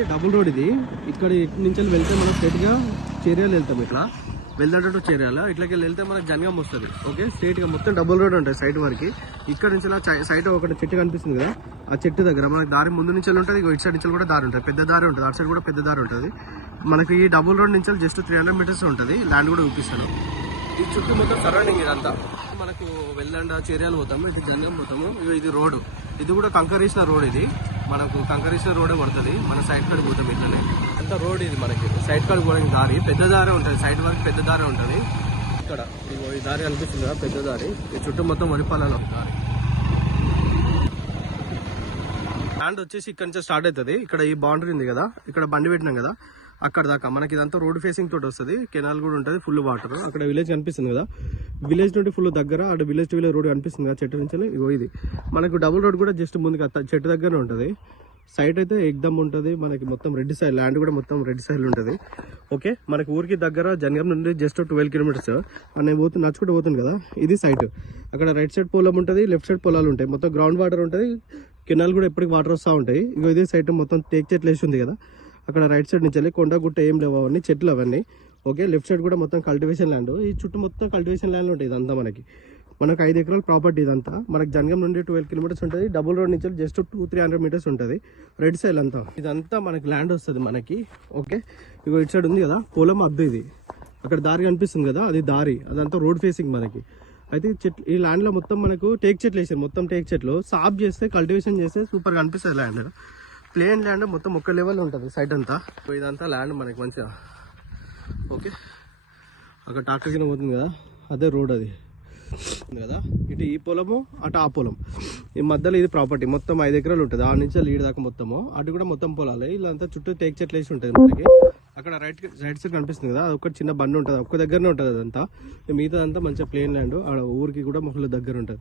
Double road ఇది. ఇక్కడ నుంచి వెళ్తే మనం స్ట్రైట్ గా చేరియాలు వెళ్తాం. ఇట్లా వెళ్తాంటూ చేరియాల ఇట్లకి వెళ్తే మనకు జనగాం వస్తుంది. ఓకే, స్ట్రైట్ గా మొత్తం డబుల్ రోడ్ ఉంటుంది సైడ్ వరకు. ఇక్కడ నుంచి సైడ్ ఒకటి చెట్టు కనిపిస్తుంది కదా, ఆ చెట్టు దగ్గర మనకి దారి ముందు నుంచి ఉంటుంది. ఇటు సైడ్ నుంచి కూడా దారి ఉంటుంది, పెద్ద దారి ఉంటుంది. అటు సైడ్ కూడా పెద్ద దారి ఉంటుంది. మనకి ఈ డబుల్ రోడ్ నుంచి జస్ట్ 300 మీటర్స్ ఉంటుంది. ల్యాండ్ కూడా చూపిస్తాను. ఈ చుట్టూ మొత్తం సరౌండింగ్ ఇదంతా. మనకు వెల్దండ చేరియాలు పోతాము, ఇటు జనగాం పోతాము. ఇది రోడ్, ఇది కూడా కంకరీసిన రోడ్. ఇది మనకు కంకరీసిన రోడే పడుతుంది. మన సైడ్ కాడ పోతాం ఇట్లనే. అంత రోడ్ ఇది మనకి సైడ్ కాడ పోవడానికి దారి, పెద్ద దారే ఉంటుంది. సైడ్ వరకు పెద్ద దారే ఉంటుంది. ఇక్కడ ఈ దారి కనిపిస్తుంది కదా, పెద్ద దారి. ఈ చుట్టూ మొత్తం వరి పొలాలు దారి. ల్యాండ్ వచ్చేసి ఇక్కడ నుంచి స్టార్ట్ అవుతుంది. ఇక్కడ ఈ బౌండరీ ఉంది కదా, ఇక్కడ బండి పెట్టినాం కదా, అక్కడ దాకా మనకి ఇదంతా రోడ్ ఫేసింగ్ తోటి వస్తుంది. కెనాల్ కూడా ఉంటుంది, ఫుల్ వాటర్. అక్కడ విలేజ్ కనిపిస్తుంది కదా, విలేజ్ నుండి ఫుల్ దగ్గర అటు విలేజ్ టు విలేజ్ రోడ్ కనిపిస్తుంది కదా చెట్టు నుంచి. ఇగో ఇది మనకు డబుల్ రోడ్ కూడా జస్ట్ ముందుగా చెట్టు దగ్గరనే ఉంటుంది. సైడ్ అయితే ఎగ్దమ్ ఉంటుంది. మనకి మొత్తం రెడ్ సైడ్ ల్యాండ్ కూడా మొత్తం రెడ్ సైడ్ ఉంటుంది. ఓకే, మనకి ఊరికి దగ్గర జనగాం నుండి జస్ట్ 12 కిలోమీటర్స్. నేను నడుచుకుంటూ పోతుంది కదా, ఇది సైడ్. అక్కడ రైట్ సైడ్ పొలం ఉంటుంది, లెఫ్ట్ సైడ్ పొలాలు ఉంటాయి. మొత్తం గ్రౌండ్ వాటర్ ఉంటుంది. కెనాల్ కూడా ఎప్పటికి వాటర్ వస్తూ ఉంటాయి. ఇగో ఇదే సైడ్ మొత్తం టేక్ చెట్లు వేసి ఉంది కదా, అక్కడ రైట్ సైడ్ నుంచి వెళ్ళి కొండ గుట్ట ఏం లేవు, అవన్నీ చెట్లు అవన్నీ. ఓకే, లెఫ్ట్ సైడ్ కూడా మొత్తం కల్టివేషన్ ల్యాండ్. ఈ చుట్టూ మొత్తం కల్టివేషన్ ల్యాండ్ ఉంటుంది. ఇదంతా మనకు 5 ఎకరాల ప్రాపర్టీ ఇదంతా. మనకు జనగాం నుండి 12 కిలోమీటర్స్ ఉంటుంది. డబుల్ రోడ్ నుంచి జస్ట్ 200-300 మీటర్స్ ఉంటుంది. రెడ్ సైడ్ అంతా ఇదంతా మనకి ల్యాండ్ వస్తుంది మనకి. ఓకే, ఇగో ఇటు సైడ్ ఉంది కదా పొలం, అద్దు ఇది. అక్కడ దారి కనిపిస్తుంది కదా, అది దారి. అదంతా రోడ్ ఫేసింగ్ మనకి. అయితే చెట్లు ఈ ల్యాండ్లో మొత్తం మనకు టేక్ చెట్లు వేసారు. మొత్తం టేక్ చెట్లు సాఫ్ చేస్తే కల్టివేషన్ చేస్తే సూపర్గా అనిపిస్తుంది ల్యాండ్. ప్లేన్ ల్యాండ్ మొత్తం ఒక్క లెవెల్ ఉంటుంది సైడ్ అంతా. ఇదంతా ల్యాండ్ మనకి మంచిగా. ఓకే, అక్కడ ట్రాక్టర్ కింద పోతుంది కదా, అదే రోడ్ అది కదా. ఇటు ఈ పొలము, అటు ఆ పొలం. ఈ మధ్యలో ఇది ప్రాపర్టీ మొత్తం 5 ఎకరాలు ఉంటుంది. ఆ నుంచి లీడ్ దాకా మొత్తము. అటు కూడా మొత్తం పొలాలు. ఇలాంతా చుట్టూ టేక్ చెట్లు వేసి ఉంటుంది మనకి. అక్కడ రైట్ సైడ్ కనిపిస్తుంది కదా, అది ఒకటి చిన్న బండి ఉంటుంది, ఒక్క దగ్గరనే ఉంటుంది అదంతా. మిగతా అంతా మంచిగా ప్లేన్ ల్యాండ్. ఆ ఊరికి కూడా మొక్కల దగ్గర ఉంటుంది.